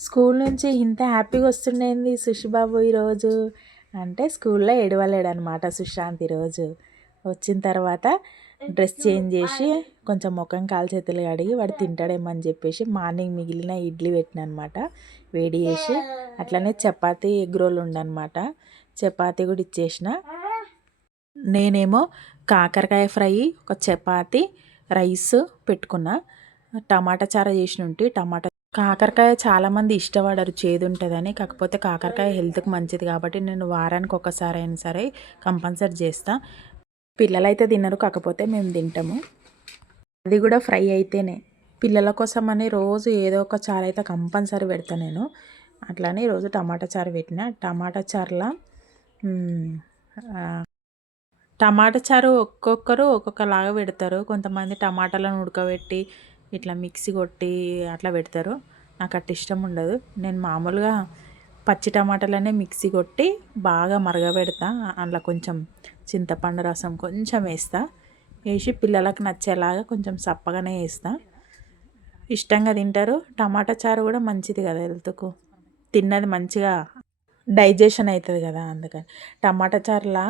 School నుంచి ఇంత హ్యాపీగా వస్తుండేంది సుషిబాబు ఈరోజు అంటే స్కూల్లో ఏడవలేడనమాట సుశాంత్ ఈరోజు. వచ్చిన తర్వాత డ్రెస్ చేంజ్ చేసి కొంచెం ముఖం కాలు చేతులు కడిగి వాడు తింటాడేమో అని చెప్పేసి మార్నింగ్ మిగిలిన ఇడ్లీ పెట్టిన అనమాట వేడి చేసి. అట్లనే చపాతీ ఎగ్ రోల్ ఉండనమాట, చపాతీ కూడా ఇచ్చేసిన. నేనేమో కాకరకాయ ఫ్రై, ఒక చపాతీ, రైస్ పెట్టుకున్నా. టమాటా చారు చేసిన ఉంటే కాకరకాయ చాలామంది ఇష్టపడరు, చేదు ఉంటుందని. కాకపోతే కాకరకాయ హెల్త్కి మంచిది కాబట్టి నేను వారానికి ఒకసారి అయినా సరే కంపల్సరీ చేస్తా. పిల్లలైతే తినరు, కాకపోతే మేము తింటాము. అది కూడా ఫ్రై అయితేనే. పిల్లల కోసం అని రోజు ఏదో ఒక చారు అయితే కంపల్సరీ పెడతా నేను. అట్లానే ఈరోజు టమాటా చారు పెట్టిన. టమాటా చారులో టమాటా చారు ఒక్కొక్కరు ఒక్కొక్కలాగా పెడతారు. కొంతమంది టమాటాలను ఉడకబెట్టి ఇట్లా మిక్సీ కొట్టి అట్లా పెడతారు. నాకు అట్లా ఇష్టం ఉండదు. నేను మామూలుగా పచ్చి టమాటాలనే మిక్సీ కొట్టి బాగా మరగబెడతా. అందులో కొంచెం చింతపండు రసం కొంచెం వేస్తా. వేసి పిల్లలకు నచ్చేలాగా కొంచెం సప్పగానే వేస్తా. ఇష్టంగా తింటారు. టమాటా చారు కూడా మంచిది కదా హెల్త్కు. తిన్నది మంచిగా డైజెషన్ అవుతుంది కదా, అందుకని. టమాటా చారులా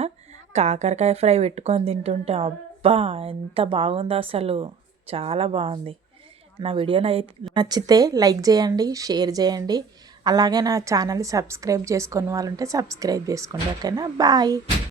కాకరకాయ ఫ్రై పెట్టుకొని తింటుంటే అబ్బా ఎంత బాగుందో అసలు, చాలా బాగుంది. నా వీడియో నచ్చితే లైక్ చేయండి, షేర్ చేయండి. అలాగే నా ఛానల్ సబ్స్క్రైబ్ చేసుకుని వాళ్ళంటే సబ్స్క్రైబ్ చేసుకోండి. ఓకేనా, బాయ్.